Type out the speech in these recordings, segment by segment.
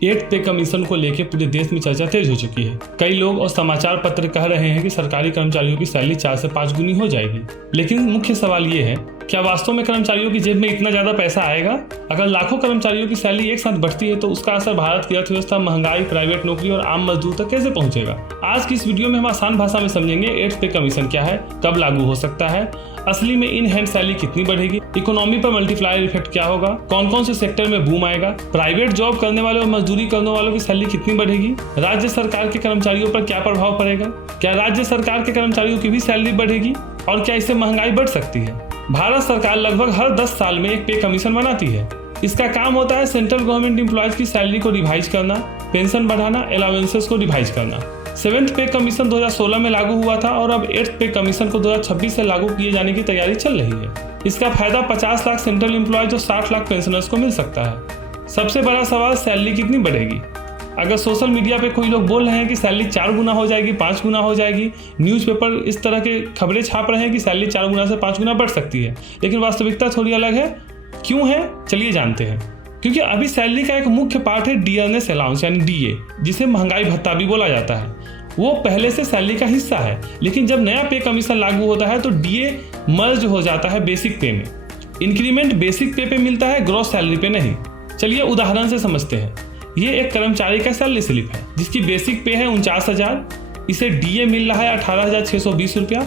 8th पे commission को लेकर पूरे देश में चर्चा तेज हो चुकी है। कई लोग और समाचार पत्र कह रहे हैं कि सरकारी कर्मचारियों की सैलरी 4 से 5 गुनी हो जाएगी। लेकिन मुख्य सवाल ये है, क्या वास्तव में कर्मचारियों की जेब में इतना ज्यादा पैसा आएगा? अगर लाखों कर्मचारियों की सैलरी एक साथ बढ़ती है तो उसका असर भारत की अर्थव्यवस्था, महंगाई, प्राइवेट नौकरी और आम मजदूर तक कैसे पहुंचेगा? आज की इस वीडियो में हम आसान भाषा में समझेंगे 8th पे कमीशन क्या है, कब लागू हो सकता है, असली में इन हैंड सैलरी कितनी बढ़ेगी, इकोनॉमी पर मल्टीप्लायर इफेक्ट क्या होगा, कौन कौन से सेक्टर में बूम आएगा, प्राइवेट जॉब करने वाले और मजदूरी करने वालों की सैलरी कितनी बढ़ेगी, राज्य सरकार के कर्मचारियों पर क्या प्रभाव पड़ेगा, क्या राज्य सरकार के कर्मचारियों की भी सैलरी बढ़ेगी और क्या इससे महंगाई बढ़ सकती है। भारत सरकार लगभग हर 10 साल में एक पे कमीशन बनाती है। इसका काम होता है सेंट्रल गवर्नमेंट एम्प्लॉयज की सैलरी को रिवाइज करना, पेंशन बढ़ाना, अलाउंसेस को रिवाइज करना। 7th पे कमीशन 2016 में लागू हुआ था और अब 8th पे कमीशन को 2026 से लागू किए जाने की तैयारी चल रही है। इसका फायदा 50 लाख सेंट्रल एम्प्लॉयज और 60 लाख पेंशनर्स को मिल सकता है। सबसे बड़ा सवाल, सैलरी कितनी बढ़ेगी? अगर सोशल मीडिया पे कोई लोग बोल रहे हैं कि सैलरी 4 गुना हो जाएगी, 5 गुना हो जाएगी, न्यूज़पेपर इस तरह के खबरें छाप रहे हैं कि सैलरी 4 गुना से 5 गुना बढ़ सकती है, लेकिन वास्तविकता थोड़ी अलग है। क्यों है, चलिए जानते हैं। क्योंकि अभी सैलरी का एक मुख्य पार्ट है डियरनेस अलाउंस यानी डीए, जिसे महंगाई भत्ता भी बोला जाता है। वो पहले से सैलरी का हिस्सा है, लेकिन जब नया पे कमीशन लागू होता है तो डीए मर्ज हो जाता है बेसिक पे में। इंक्रीमेंट बेसिक पे मिलता है, ग्रॉस सैलरी पे नहीं। चलिए उदाहरण से समझते हैं। ये एक कर्मचारी का सैलरी स्लिप है जिसकी बेसिक पे है 49,000, इसे डीए मिल रहा है 18,620 रुपया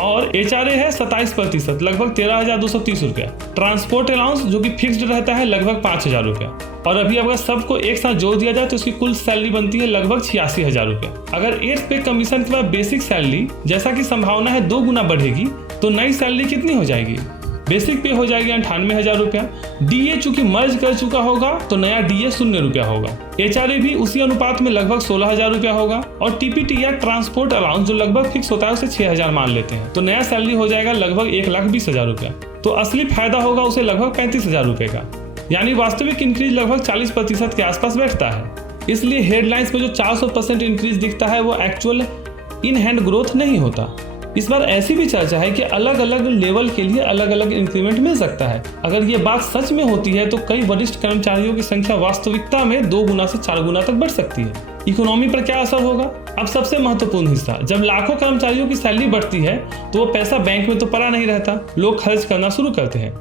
और एचआरए है 27%, लगभग 13,230 रुपया। ट्रांसपोर्ट अलाउंस जो कि फिक्स्ड रहता है लगभग 5,000 रुपया। और अभी अगर सबको एक साथ जोड़ दिया जाए तो इसकी कुल सैलरी बनती है लगभग 86,000 रुपया। अगर 8th पे कमीशन के बाद बेसिक सैलरी जैसा कि संभावना है 2 गुना बढ़ेगी तो नई सैलरी कितनी हो जाएगी? बेसिक पे हो जाएगी 98,000 रुपया। डीए चूंकि मर्ज कर चुका होगा तो नया डीए 0 रुपया होगा। एचआरए भी उसी अनुपात में लगभग 16,000 रुपया होगा और टीपीटी या ट्रांसपोर्ट अलाउंस जो लगभग फिक्स होता है उसे 6,000 मान लेते हैं तो नया सैलरी हो जाएगा लगभग 1,20,000 रुपया। तो असली फायदा होगा उसे लगभग 35,000 रुपये का, यानी वास्तविक इंक्रीज लगभग 40% के आसपास बैठता है। इसलिए हेडलाइंस में जो 400% इंक्रीज दिखता है वो एक्चुअल इन हैंड ग्रोथ नहीं होता। इस बार ऐसी भी चर्चा है कि अलग अलग लेवल के लिए अलग अलग इंक्रीमेंट मिल सकता है। अगर ये बात सच में होती है तो कई वरिष्ठ कर्मचारियों की संख्या वास्तविकता में 2 गुना से 4 गुना तक बढ़ सकती है। इकोनॉमी पर क्या असर होगा? अब सबसे महत्वपूर्ण हिस्सा, जब लाखों कर्मचारियों की सैलरी बढ़ती है तो वो पैसा बैंक में तो पड़ा नहीं रहता, लोग खर्च करना शुरू करते हैं।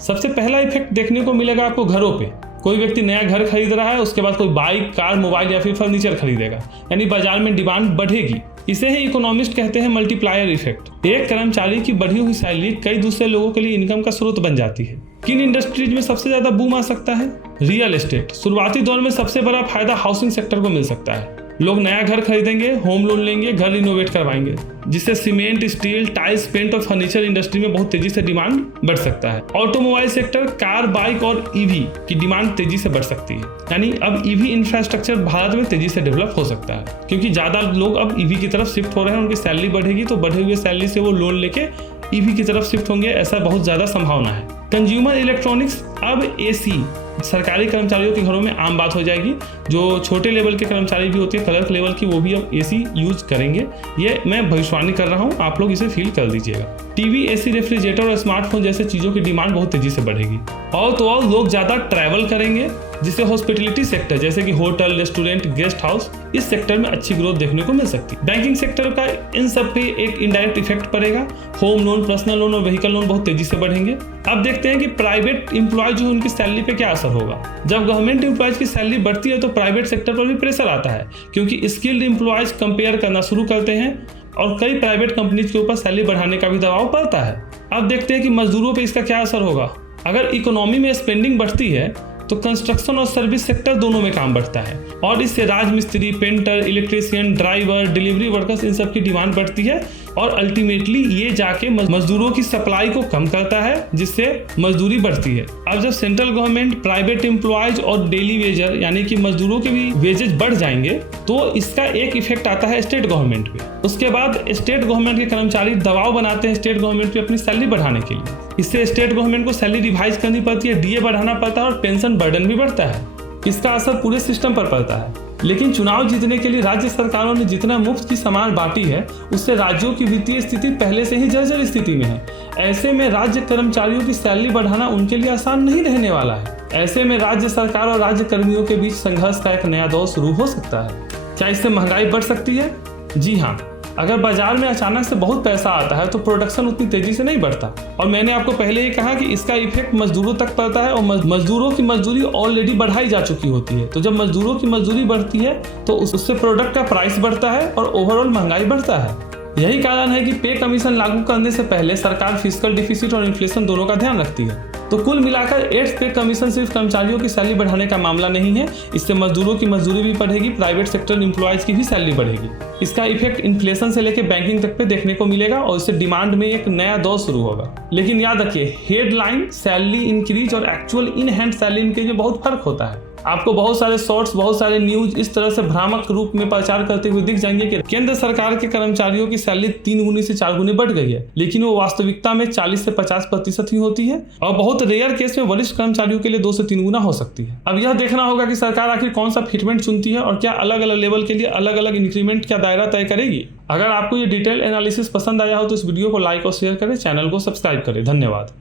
सबसे पहला इफेक्ट देखने को मिलेगा आपको घरों पे। कोई व्यक्ति नया घर खरीद रहा है, उसके बाद कोई बाइक, कार, मोबाइल या फिर फर्नीचर खरीदेगा, यानी बाजार में डिमांड बढ़ेगी। इसे ही इकोनॉमिस्ट कहते हैं मल्टीप्लायर इफेक्ट। एक कर्मचारी की बढ़ी हुई सैलरी कई दूसरे लोगों के लिए इनकम का स्रोत बन जाती है। किन इंडस्ट्रीज में सबसे ज्यादा बूम आ सकता है? Real estate. शुरुआती दौर में सबसे बड़ा फायदा हाउसिंग सेक्टर को मिल सकता है। लोग नया घर खरीदेंगे, होम लोन लेंगे, घर रिनोवेट करवाएंगे, जिससे सीमेंट, स्टील, टाइल्स, पेंट और फर्नीचर इंडस्ट्री में बहुत तेजी से डिमांड बढ़ सकता है। ऑटोमोबाइल सेक्टर, कार, बाइक और ईवी की डिमांड तेजी से बढ़ सकती है, यानी अब ईवी इंफ्रास्ट्रक्चर भारत में तेजी से डेवलप हो सकता है क्योंकि ज्यादा लोग अब ईवी की तरफ शिफ्ट हो रहे हैं। उनकी सैलरी बढ़ेगी तो बढ़े हुए सैलरी से वो लोन लेके ईवी की तरफ शिफ्ट होंगे, ऐसा बहुत ज्यादा संभावना है। कंज्यूमर इलेक्ट्रॉनिक्स, अब एसी सरकारी कर्मचारियों के घरों में आम बात हो जाएगी। जो छोटे लेवल के कर्मचारी भी होते हैं, क्लर्क लेवल की, वो भी अब एसी यूज करेंगे। ये मैं भविष्यवाणी कर रहा हूँ, आप लोग इसे फील कर दीजिएगा। टीवी, एसी, रेफ्रिजरेटर और स्मार्टफोन जैसे चीजों की डिमांड बहुत तेजी से बढ़ेगी। और तो और लोग ज्यादा ट्रैवल करेंगे, जिससे हॉस्पिटलिटी सेक्टर जैसे कि होटल, रेस्टोरेंट, गेस्ट हाउस, इस सेक्टर में अच्छी ग्रोथ देखने को मिल सकती है। बैंकिंग सेक्टर का इन सब पे एक इनडायरेक्ट इफेक्ट पड़ेगा। होम लोन, पर्सनल लोन और व्हीकल लोन बहुत तेजी से बढ़ेंगे। अब देखते हैं कि प्राइवेट एम्प्लॉय जो उनकी सैलरी पे क्या असर होगा। जब गवर्नमेंट एम्प्लॉयज की सैलरी बढ़ती है तो प्राइवेट सेक्टर पर भी प्रेशर आता है क्योंकि स्किल्ड एम्प्लॉयज कंपेयर करना शुरू करते हैं और कई प्राइवेट कंपनीज के ऊपर सैलरी बढ़ाने का भी दबाव पड़ता है। अब देखते हैं कि मजदूरों पे इसका क्या असर होगा। अगर इकोनॉमी में स्पेंडिंग बढ़ती है तो कंस्ट्रक्शन और सर्विस सेक्टर दोनों में काम बढ़ता है और इससे राजमिस्त्री, painter, electrician, driver, delivery workers, इन सब की डिमांड बढ़ती है और अल्टीमेटली ये जाके मजदूरों की सप्लाई को कम करता है, जिससे मजदूरी बढ़ती है। अब जब सेंट्रल गवर्नमेंट, प्राइवेट एम्प्लॉयज और डेली वेजर यानी कि मजदूरों के भी वेजेस बढ़ जाएंगे तो इसका एक इफेक्ट आता है स्टेट गवर्नमेंट पे। उसके बाद स्टेट गवर्नमेंट के कर्मचारी दबाव बनाते हैं स्टेट गवर्नमेंट पे अपनी सैलरी बढ़ाने के लिए। इससे स्टेट गवर्नमेंट को सैलरी रिवाइज करनी पड़ती है, डीए बढ़ाना पड़ता है और पेंशन बर्डन भी बढ़ता है। इसका असर पूरे सिस्टम पर पड़ता है। लेकिन चुनाव जीतने के लिए राज्य सरकारों ने जितना मुफ्त की सामान बांटी है उससे राज्यों की वित्तीय स्थिति पहले से ही जर्जर स्थिति में है। ऐसे में राज्य कर्मचारियों की सैलरी बढ़ाना उनके लिए आसान नहीं रहने वाला है। ऐसे में राज्य सरकार और राज्य कर्मियों के बीच संघर्ष का एक नया दौर शुरू हो सकता है। क्या इससे महंगाई बढ़ सकती है? जी हाँ, अगर बाजार में अचानक से बहुत पैसा आता है तो प्रोडक्शन उतनी तेजी से नहीं बढ़ता। और मैंने आपको पहले ही कहा कि इसका इफेक्ट मजदूरों तक पड़ता है और मजदूरों की मजदूरी ऑलरेडी बढ़ाई जा चुकी होती है। तो जब मजदूरों की मजदूरी बढ़ती है तो उससे प्रोडक्ट का प्राइस बढ़ता है और ओवरऑल महंगाई बढ़ता है। यही कारण है कि पे कमीशन लागू करने से पहले सरकार फिस्कल डिफिसिट और इन्फ्लेशन दोनों का ध्यान रखती है। तो कुल मिलाकर 8th पे कमीशन सिर्फ कर्मचारियों की सैलरी बढ़ाने का मामला नहीं है, इससे मजदूरों की मजदूरी भी बढ़ेगी, प्राइवेट सेक्टर एम्प्लॉयज की भी सैलरी बढ़ेगी। इसका इफेक्ट इन्फ्लेशन से लेकर बैंकिंग तक पे देखने को मिलेगा और इससे डिमांड में एक नया दौर शुरू होगा। लेकिन याद रखिए, हेडलाइन सैलरी इंक्रीज और actual in hand salary increase में बहुत फर्क होता है। आपको बहुत सारे शॉर्ट्स, बहुत सारे न्यूज इस तरह से भ्रामक रूप में प्रचार करते हुए दिख जाएंगे कि केंद्र सरकार के कर्मचारियों की सैलरी 3 गुनी से 4 गुनी बढ़ गई है, लेकिन वो वास्तविकता में 40 से 50% ही होती है और बहुत रेयर केस में वरिष्ठ कर्मचारियों के लिए 2 से 3 गुना हो सकती है। अब यह देखना होगा कि सरकार आखिर कौन सा फिटमेंट चुनती है और क्या अलग अलग लेवल के लिए अलग अलग इंक्रीमेंट का दायरा तय करेगी। अगर आपको ये डिटेल एनालिसिस पसंद आया हो तो इस वीडियो को लाइक और शेयर करें, चैनल को सब्सक्राइब करें। धन्यवाद।